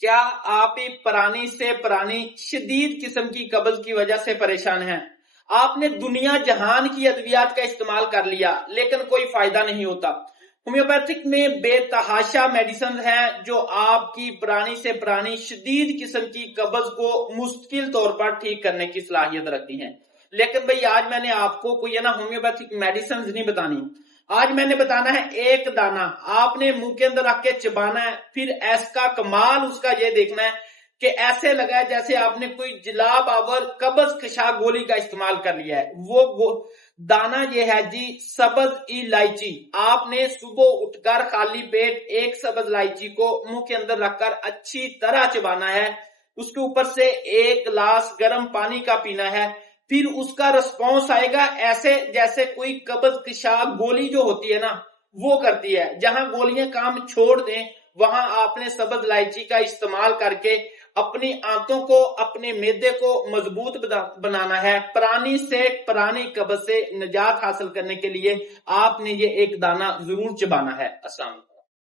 کیا آپ پرانی سے پرانی شدید قسم کی قبض کی وجہ سے پریشان ہیں؟ آپ نے دنیا جہان کی ادویات کا استعمال کر لیا لیکن کوئی فائدہ نہیں ہوتا۔ ہومیوپیتھک میں بے تحاشا میڈیسن ہیں جو آپ کی پرانی سے پرانی شدید قسم کی قبض کو مستقل طور پر ٹھیک کرنے کی صلاحیت رکھتی ہیں۔ لیکن بھئی آج میں نے آپ کو کوئی ہومیوپیتھک میڈیسنز نہیں بتانی، آج میں نے بتانا ہے ایک دانہ آپ نے منہ کے اندر رکھ کے چبانا ہے، پھر ایس کا کمال اس کا یہ دیکھنا ہے کہ ایسے لگا ہے جیسے آپ نے کوئی جلاب آور قبض کشا گولی کا استعمال کر لیا ہے۔ وہ دانہ یہ ہے جی سبز الائچی۔ آپ نے صبح اٹھ کر خالی پیٹ ایک سبز الائچی کو منہ کے اندر رکھ کر اچھی طرح چبانا ہے، اس کے اوپر سے ایک گلاس گرم پانی کا پینا ہے، پھر اس کا رسپانس آئے گا ایسے جیسے کوئی قبض کشا گولی جو ہوتی ہے نا وہ کرتی ہے۔ جہاں گولیاں کام چھوڑ دیں وہاں آپ نے سبز الائچی کا استعمال کر کے اپنی آنتوں کو، اپنے معدے کو مضبوط بنانا ہے۔ پرانی سے پرانی قبض سے نجات حاصل کرنے کے لیے آپ نے یہ ایک دانہ ضرور چبانا ہے۔ السلام علیکم۔